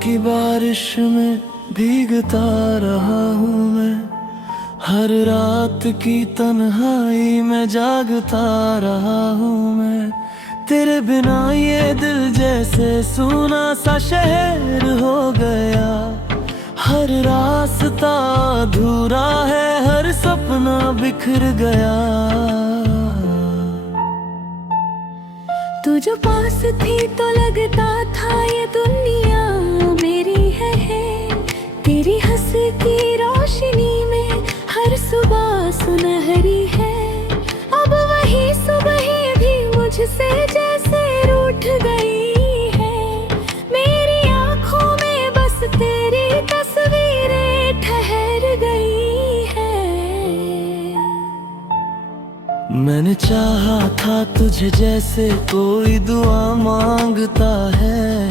की बारिश में भीगता रहा हूँ मैं, हर रात की तन्हाई में जागता रहा हूँ मैं। तेरे बिना ये दिल जैसे सूना सा शहर हो गया, हर रास्ता अधूरा है, हर सपना बिखर गया। तू जो पास थी तो लगता था ये दुनिया मेरी है। तेरी हंसती रोशनी में हर सुबह सुनहरी है। अब वही सुबह भी मुझसे जैसे रूठ गई है। मेरी आंखों में बस तेरी तस्वीरें ठहर गई है। मैंने चाहा था तुझे जैसे कोई दुआ मांगता है,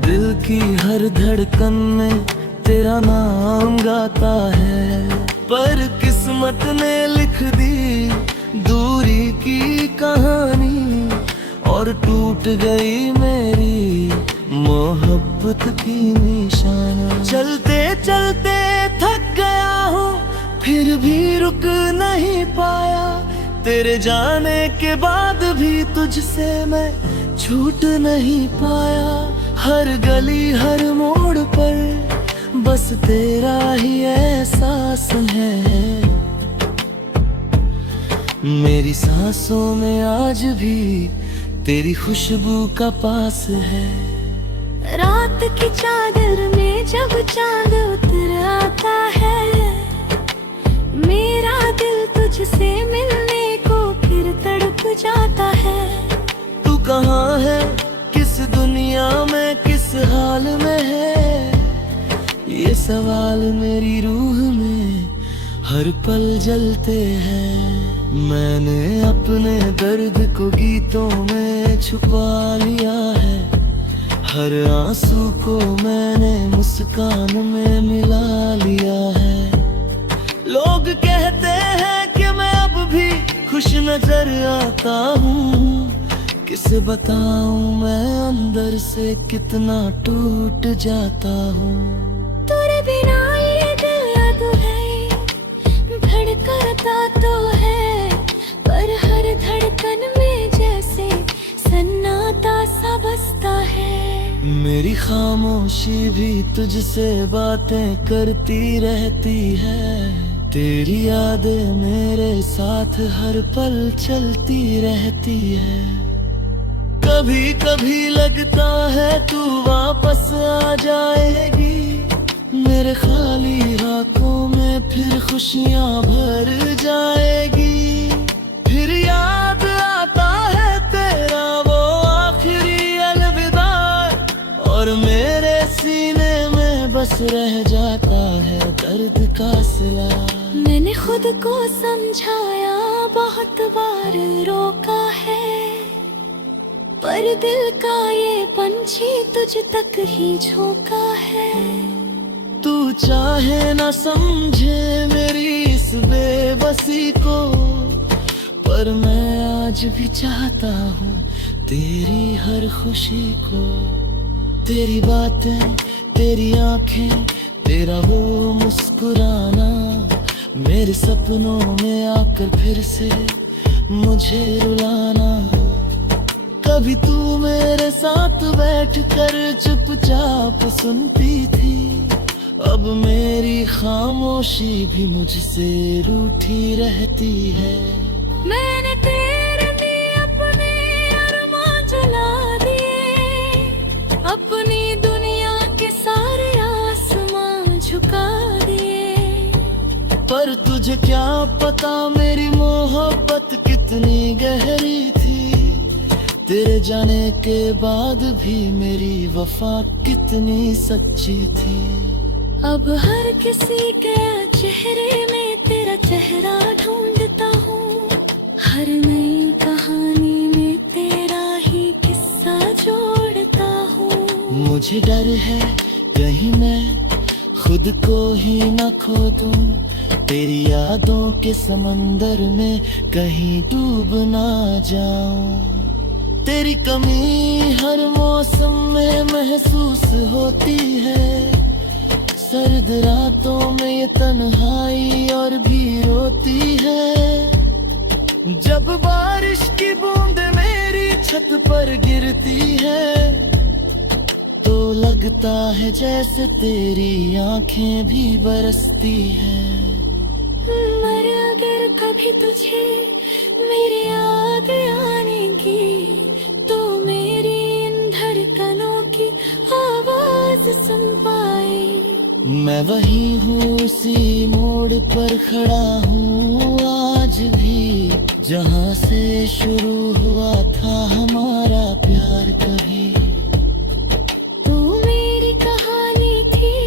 दिल की हर धड़कन में तेरा नाम गाता है। पर किस्मत ने लिख दी दूरी की कहानी, और टूट गई मेरी मोहब्बत की निशाना। चलते चलते थक गया हूँ, फिर भी रुक नहीं पाया। तेरे जाने के बाद भी तुझसे मैं छूट नहीं पाया। हर गली हर मोड़ पर बस तेरा ही एहसास है। मेरी सांसों में आज भी तेरी खुशबू का पास है। रात की चादर में जब चांद उतर आता है, मेरा दिल तुझसे मिलने को फिर तड़प जाता है। तू कहाँ है, किस दुनिया में, किस हाल में है, ये सवाल मेरी रूह में हर पल जलते हैं। मैंने अपने दर्द को गीतों में छुपा लिया है, हर आंसू को मैंने मुस्कान में मिला लिया है। लोग कहते हैं कि मैं अब भी खुश नजर आता हूँ, किसे बताऊँ मैं अंदर से कितना टूट जाता हूँ। तेरे बिना ये दिल अब है, धड़कता तो है, पर हर धड़कन में जैसे सन्नाटा सा बसता है। मेरी खामोशी भी तुझसे बातें करती रहती है। तेरी यादें मेरे साथ हर पल चलती रहती है। कभी कभी लगता है तू वापस आ जाएगी, मेरे खाली हाथों में फिर खुशियां भर जाएगी। फिर याद आता है तेरा वो आखिरी अलविदा, और मेरे सीने में बस रह जाता है दर्द का सिला। मैंने खुद को समझाया, बहुत बार रोका है, पर दिल का ये पंछी तुझ तक ही झोंका है। तू चाहे ना समझे मेरी इस बेबसी को, पर मैं आज भी चाहता हूँ तेरी हर खुशी को। तेरी बातें, तेरी आंखें, तेरा वो मुस्कुराना, मेरे सपनों में आकर फिर से मुझे रुलाना। कभी तू मेरे साथ बैठकर चुपचाप सुनती थी, अब मेरी खामोशी भी मुझसे रूठी रहती है। मैंने तेरे लिए अपने अरमान जला दिए, अपनी दुनिया के सारे आसमान झुका दिए। पर तुझे क्या पता मेरी मोहब्बत कितनी गहरी थी, तेरे जाने के बाद भी मेरी वफा कितनी सच्ची थी। अब हर किसी के चेहरे में तेरा चेहरा ढूंढता हूँ, हर नई कहानी में तेरा ही किस्सा जोड़ता हूँ। मुझे डर है कहीं मैं खुद को ही न खो दूं, तेरी यादों के समंदर में कहीं डूब ना जाऊं। तेरी कमी हर मौसम में महसूस होती है। सर्द रातों में ये तन्हाई और भी रोती है। जब बारिश की बूंद मेरी छत पर गिरती है तो लगता है जैसे तेरी आंखें भी बरसती है। मर अगर कभी तुझे मेरी याद आने की, तो मेरी इन धड़कनों की आवाज सुन पाए। मैं वही हूँ उसी मोड़ पर खड़ा हूँ आज भी, जहाँ से शुरू हुआ था हमारा प्यार कभी। तू मेरी कहानी थी,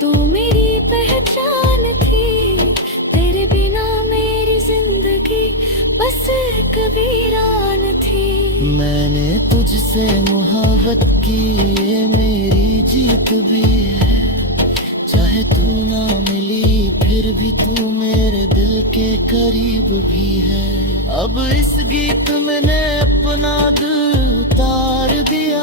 तू मेरी पहचान थी। तेरे बिना मेरी जिंदगी बस एक वीरान थी। मैंने तुझसे मोहब्बत की, ये मेरी जीत भी है। चाहे तू ना मिली फिर भी तू मेरे दिल के करीब भी है। अब इस गीत मैंने अपना दिल उतार दिया।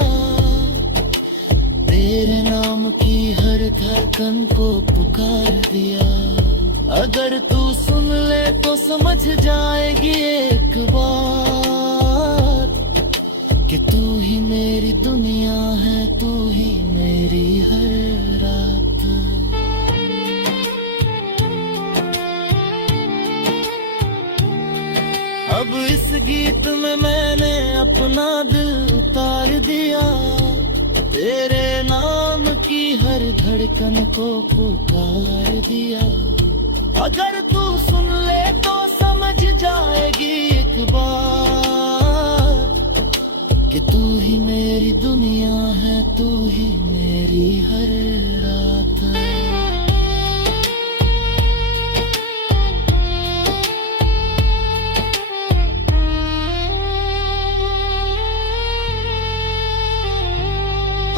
तेरे नाम की हर धड़कन को पुकार दिया। अगर तू सुन ले तो समझ जाएगी एक बात, कि तू ही मेरी दुनिया है, तू ही मेरी हर रात। अब इस गीत में मैंने अपना दिल उतार दिया। तेरे नाम की हर धड़कन को पुकार दिया। अगर तू सुन ले तो समझ जाएगी एक बार, कि तू ही मेरी दुनिया है, तू ही मेरी हर रात।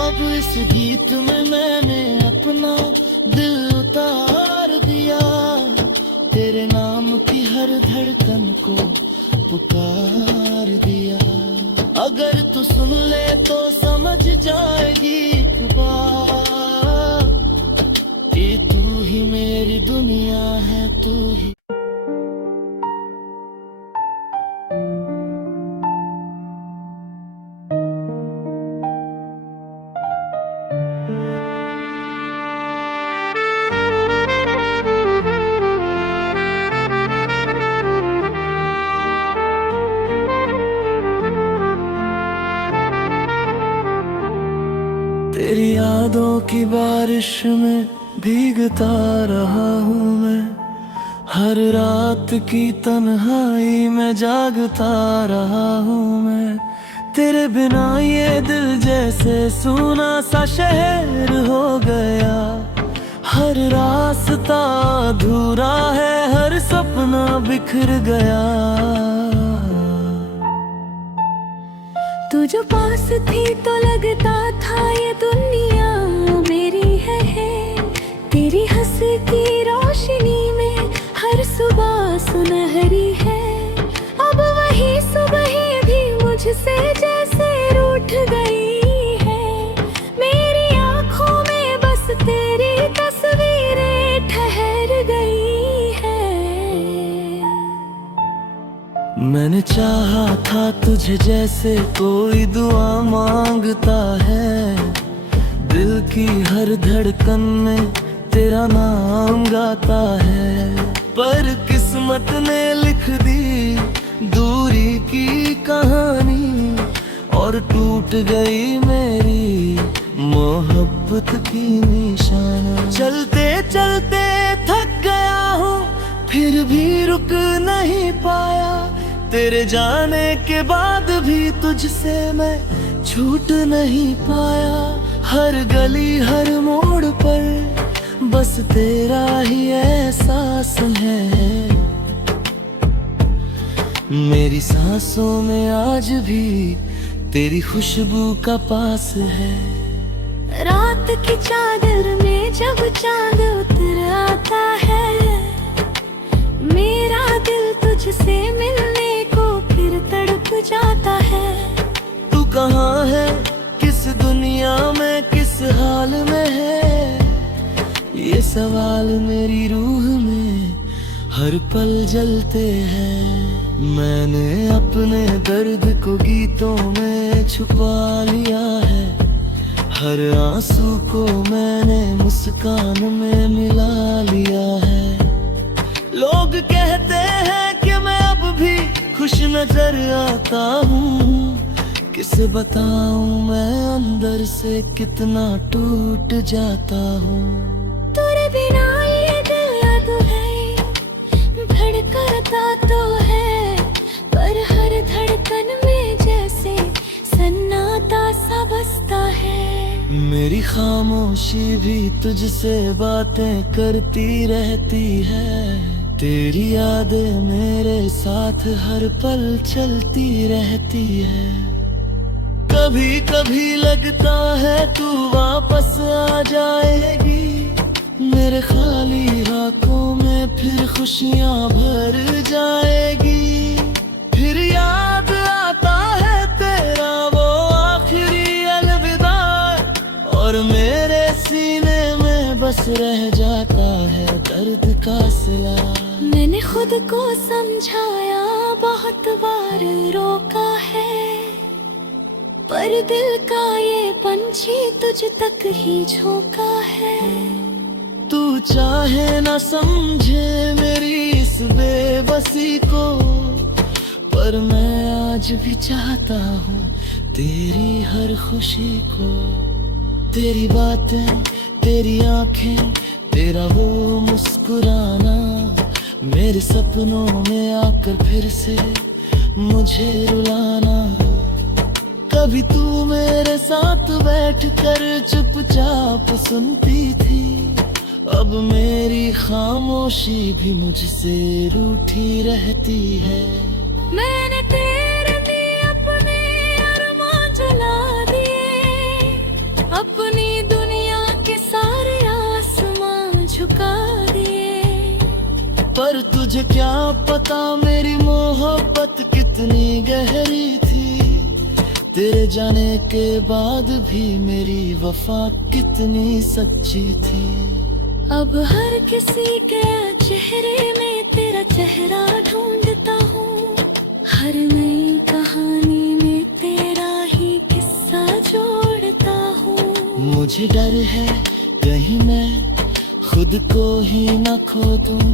अब इस गीत में मैंने अपना दिल उतार दिया। तेरे नाम की हर धड़कन को पुकार दिया। अगर तू सुन ले तो समझ जाएगी एक बार, कि तू ही मेरी दुनिया है, तू ही। तेरी यादों की बारिश में भीगता रहा हूँ मैं। हर रात की तन्हाई में जागता रहा हूँ मैं। तेरे बिना ये दिल जैसे सूना सा शहर हो गया। हर रास्ता अधूरा है, हर सपना बिखर गया। तू जो पास थी तो लगता था ये दुनिया मेरी है। तेरी हंसी की रोशनी में हर सुबह सुनहरी है। अब वही सुबह भी मुझसे जैसे रूठ गई है। मेरी आंखों में बस तेरी तस्वीरें ठहर गई है। मैंने चाहा था तुझे जैसे कोई दुआ मांगता है। दिल की हर धड़कन में तेरा नाम गाता है। पर किस्मत ने लिख दी दूरी की कहानी, और टूट गई मेरी मोहब्बत की निशाना। चलते चलते थक गया हूँ फिर भी रुक नहीं पाया। तेरे जाने के बाद भी तुझसे मैं छूट नहीं पाया। हर गली हर मोड़ पर बस तेरा ही एहसास है। मेरी सांसों में आज भी तेरी खुशबू का पास है। रात की चादर में जब चांद उतर आता है, मेरा दिल तुझसे मिलने को फिर तड़प जाता है। कहाँ है, किस दुनिया में, किस हाल में है, ये सवाल मेरी रूह में हर पल जलते हैं। मैंने अपने दर्द को गीतों में छुपा लिया है, हर आंसू को मैंने मुस्कान में मिला लिया है। लोग कहते हैं कि मैं अब भी खुश नजर आता हूँ, किसे बताऊं मैं अंदर से कितना टूट जाता हूँ। तेरे बिना ये दिल अब है, धड़कता तो है, पर हर धड़कन में जैसे सन्नाटा सा बसता है। मेरी खामोशी भी तुझसे बातें करती रहती है, तेरी यादें मेरे साथ हर पल चलती रहती है। कभी कभी लगता है तू वापस आ जाएगी, मेरे खाली रातों में फिर खुशियां भर जाएगी। फिर याद आता है तेरा वो आखिरी अलविदा, और मेरे सीने में बस रह जाता है दर्द का सिला। मैंने खुद को समझाया, बहुत बार रोका है, पर दिल का ये पंछी तुझ तक ही झोंका है। तू चाहे ना समझे मेरी इस बेबसी को, पर मैं आज भी चाहता हूँ तेरी हर खुशी को। तेरी बातें, तेरी आंखें, तेरा वो मुस्कुराना, मेरे सपनों में आकर फिर से मुझे रुलाना। कभी तू मेरे साथ बैठकर चुपचाप सुनती थी, अब मेरी खामोशी भी मुझसे रूठी रहती है। मैंने तेरे लिए अपने अरमान जला दिए, अपनी दुनिया के सारे आसमान झुका दिए। पर तुझे क्या पता मेरी मोहब्बत कितनी गहरी थी, तेरे जाने के बाद भी मेरी वफा कितनी सच्ची थी। अब हर किसी के चेहरे में तेरा चेहरा ढूंढता हूँ, हर नई कहानी में तेरा ही किस्सा जोड़ता हूँ। मुझे डर है कहीं मैं खुद को ही न खो दूं,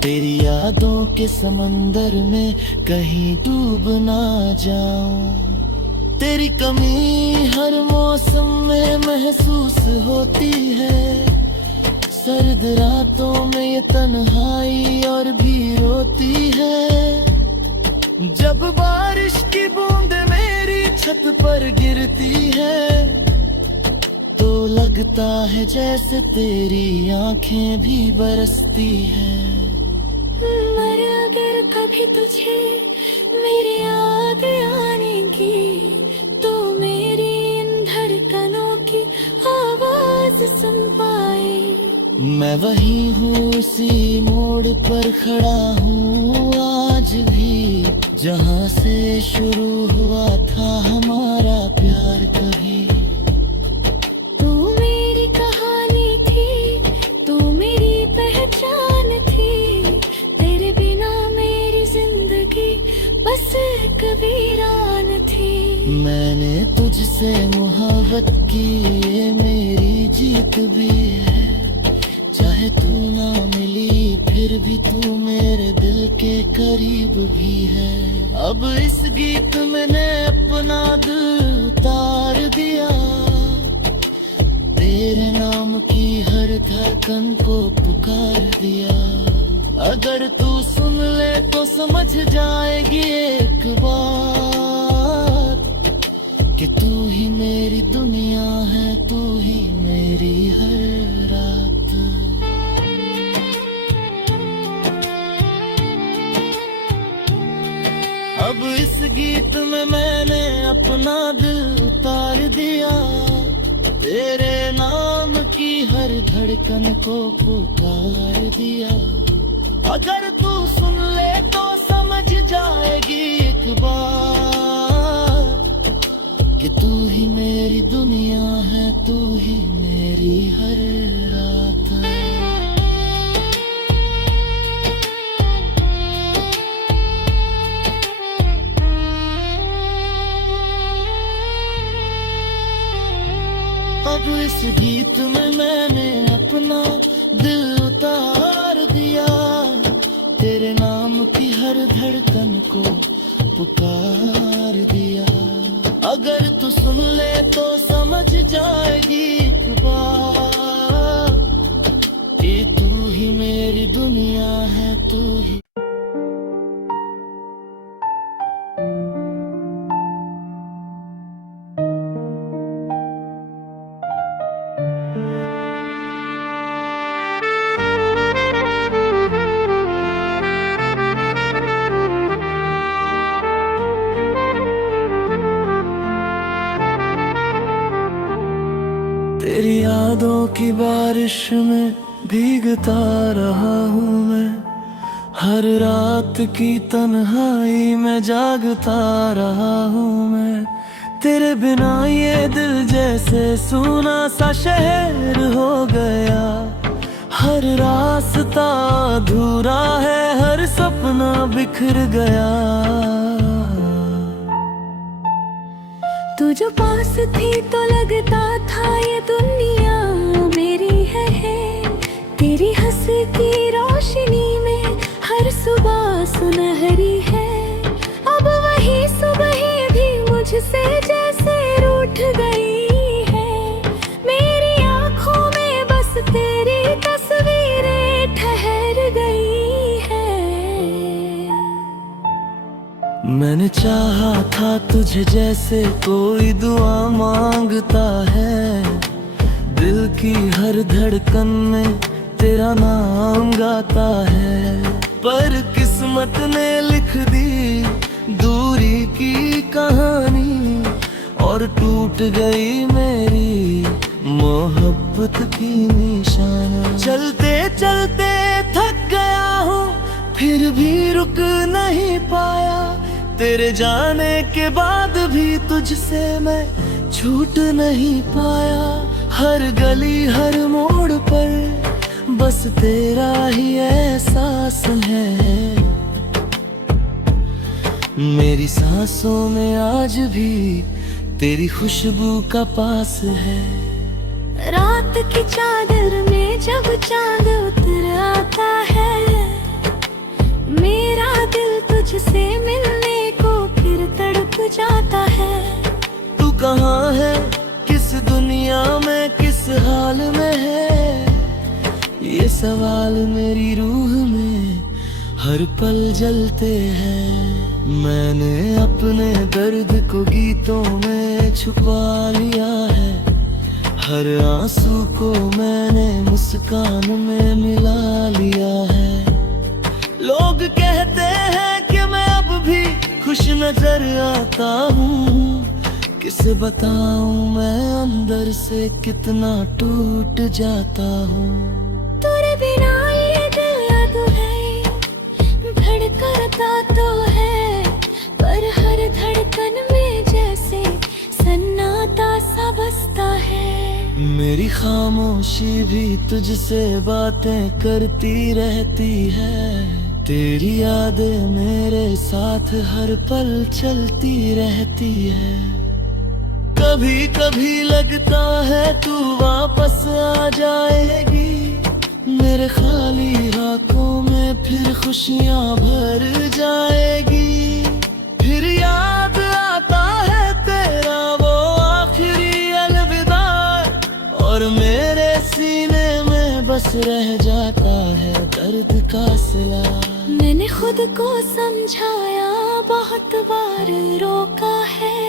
तेरी यादों के समंदर में कहीं डूब ना जाऊं। तेरी कमी हर मौसम में महसूस होती है, सर्द रातों में ये तन्हाई और भी रोती है। जब बारिश की बूंद मेरी छत पर गिरती है, तो लगता है जैसे तेरी आंखें भी बरसती है। मर अगर कभी तुझे मेरी याद आने की, तो मेरी इन धड़कनों की आवाज सुन पाए। मैं वही हूँ उसी मोड़ पर खड़ा हूँ आज भी, जहाँ से शुरू हुआ था हमारा प्यार कभी। तू मेरी कहानी थी, तू मेरी पहचान थी, तेरे बिना मेरी जिंदगी बस एक वीरान थी। मैंने तुझसे मोहब्बत की, ये मेरी जीत भी है। चाहे तू ना मिली फिर भी तू मेरे दिल के करीब भी है। अब इस गीत मैंने अपना दिल उतार दिया, तेरे नाम की हर धड़कन को पुकार दिया। अगर तू सुन ले तो समझ जाएगी एक बात, कि तू ही मेरी दुनिया है, तू ही मेरी हर रात। अब इस गीत में मैंने अपना दिल उतार दिया, तेरे नाम की हर धड़कन को पुकार दिया। अगर तू सुन ले तो समझ जाएगी एक बार, कि तू ही मेरी दुनिया है, तू ही मेरी हर रात। अब इस गीत में मैंने अपना दिल उतार दिया, तेरे नाम की हर धड़कन को पुकार दिया। अगर तू सुन ले तो समझ जाएगी एक बार, ये तू ही मेरी दुनिया है, तू ही। तेरी यादों की बारिश में भीगता रहा हूँ मैं, हर रात की तन्हाई में जागता रहा हूँ मैं। तेरे बिना ये दिल जैसे सूना सा शहर हो गया, हर रास्ता अधूरा है, हर सपना बिखर गया। तू जो पास थी तो लगता था ये दुनिया मेरी है। तेरी हंसती रोशनी में हर सुबह सुनहरी है। अब वही सुबह भी मुझसे जैसे रूठ गई है। मेरी आंखों में बस तेरी तस्वीरें ठहर गई है। मैंने चाहा था तुझे जैसे कोई दुआ मांगता है, दिल की हर धड़कन में तेरा नाम गाता है। पर किस्मत ने लिख दी दूरी की कहानी, और टूट गई मेरी मोहब्बत की निशानी। चलते चलते थक गया हूँ, फिर भी रुक नहीं पाया। तेरे जाने के बाद भी तुझसे मैं छूट नहीं पाया। हर गली हर मोड़ पर बस तेरा ही एहसास है। मेरी सांसों में आज भी तेरी खुशबू का पास है। रात की चादर में जब चांद उतर आता है, मेरा दिल तुझसे मिलने को फिर तड़प जाता है। तू कहाँ है, किस दुनिया में, किस हाल में है, ये सवाल मेरी रूह में हर पल जलते हैं। मैंने अपने दर्द को गीतों में छुपा लिया है, हर आंसू को मैंने मुस्कान में मिला लिया है। लोग कहते हैं कि मैं अब भी खुश नजर आता हूँ, किसे बताऊँ मैं अंदर से कितना टूट जाता हूँ। तेरे बिना ये दिल अब है, धड़कता तो है, पर हर धड़कन में जैसे सन्नाटा सा बसता है। मेरी खामोशी भी तुझसे बातें करती रहती है। तेरी यादें मेरे साथ हर पल चलती रहती है। कभी कभी लगता है तू वापस आ जाएगी, मेरे खाली हाथों में फिर खुशियां भर जाएगी। फिर याद आता है तेरा वो आखिरी अलविदा, और मेरे सीने में बस रह जाता है दर्द का सिला। मैंने खुद को समझाया, बहुत बार रोका है,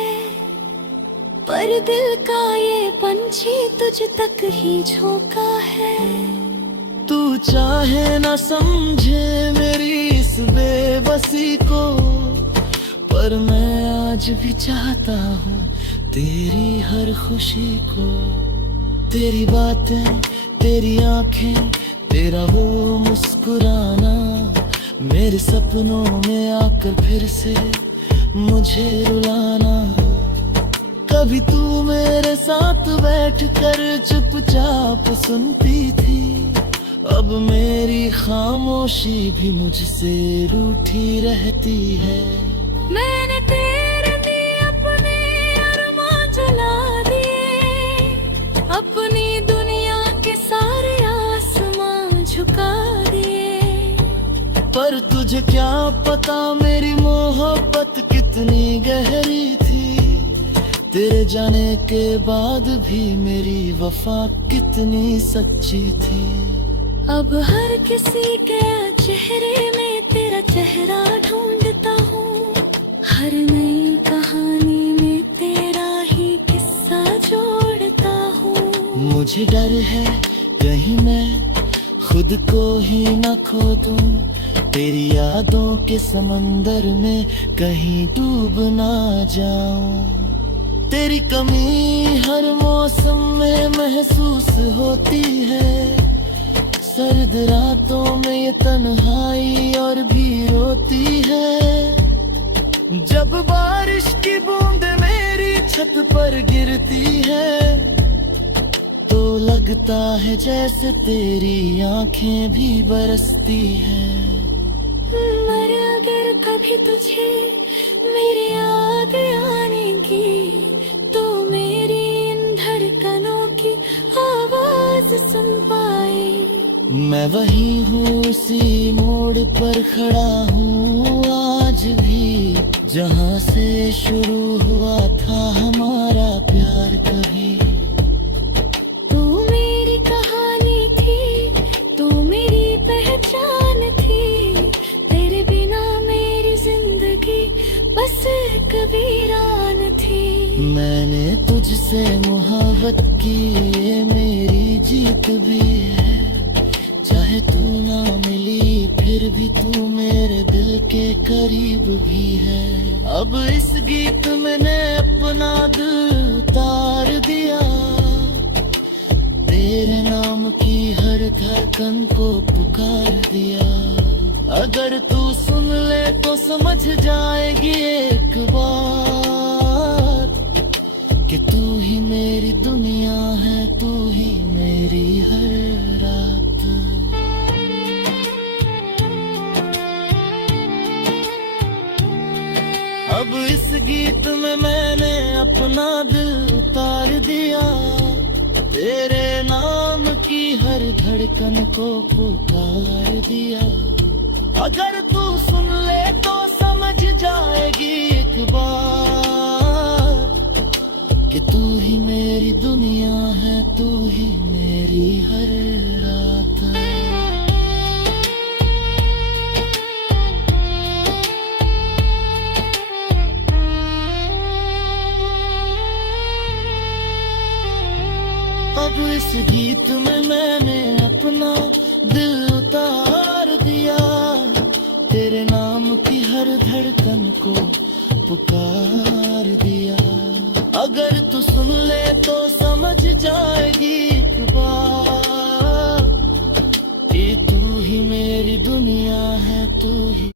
पर दिल का ये पंछी तुझ तक ही झोंका है। तू चाहे ना समझे मेरी इस बेबसी को, पर मैं आज भी चाहता हूँ तेरी हर खुशी को। तेरी बातें, तेरी आंखें, तेरा वो मुस्कुराना, मेरे सपनों में आकर फिर से मुझे रुलाना। कभी तू मेरे साथ बैठ कर चुपचाप सुनती थी, अब मेरी खामोशी भी मुझसे रूठी रहती है। मैंने तेरे लिए अपने अरमां जला दिए, अपनी दुनिया के सारे आसमां झुका दिए। पर तुझे क्या पता मेरी मोहब्बत कितनी गहरी थी, तेरे जाने के बाद भी मेरी वफा कितनी सच्ची थी। अब हर किसी के चेहरे में तेरा चेहरा ढूंढता हूँ, हर नई कहानी में तेरा ही किस्सा जोड़ता हूँ। मुझे डर है कहीं मैं खुद को ही न खो दूं, तेरी यादों के समंदर में कहीं डूब ना जाऊं। तेरी कमी हर मौसम में महसूस होती है, सर्द रातों में ये तन्हाई और भी रोती है। जब बारिश की बूंद मेरी छत पर गिरती है, तो लगता है जैसे तेरी आंखें भी बरसती है। मर अगर कभी तुझे मेरी याद आने की, तो मेरी इन धड़कनों की आवाज सुन पाए। मैं वही हूँ उसी मोड़ पर खड़ा हूँ आज भी, जहाँ से शुरू हुआ था हमारा प्यार कभी। तू मेरी कहानी थी, तू मेरी पहचान थी, तेरे बिना मेरी जिंदगी बस एक वीरान थी। मैंने तुझसे मोहब्बत की, ये मेरी जीत भी है। चाहे तू ना मिली फिर भी तू मेरे दिल के करीब भी है। अब इस गीत मैंने अपना दिल उतार दिया, तेरे नाम की हर धड़कन को पुकार दिया। अगर तू सुन ले तो समझ जाएगी एक बात, कि तू ही मेरी दुनिया है, तू ही मेरी हर रात। अब इस गीत में मैंने अपना दिल उतार दिया, तेरे नाम की हर धड़कन को पुकार दिया। अगर तू सुन ले तो समझ जाएगी एक बार, कि तू ही मेरी दुनिया है, तू ही मेरी हर रात। अब इस गीत में मैंने अपना दिल उतार दिया, तेरे नाम की हर धड़कन को पुकार दिया। अगर तू सुन ले तो समझ जाएगी एक बार, कि तू ही मेरी दुनिया है, तू ही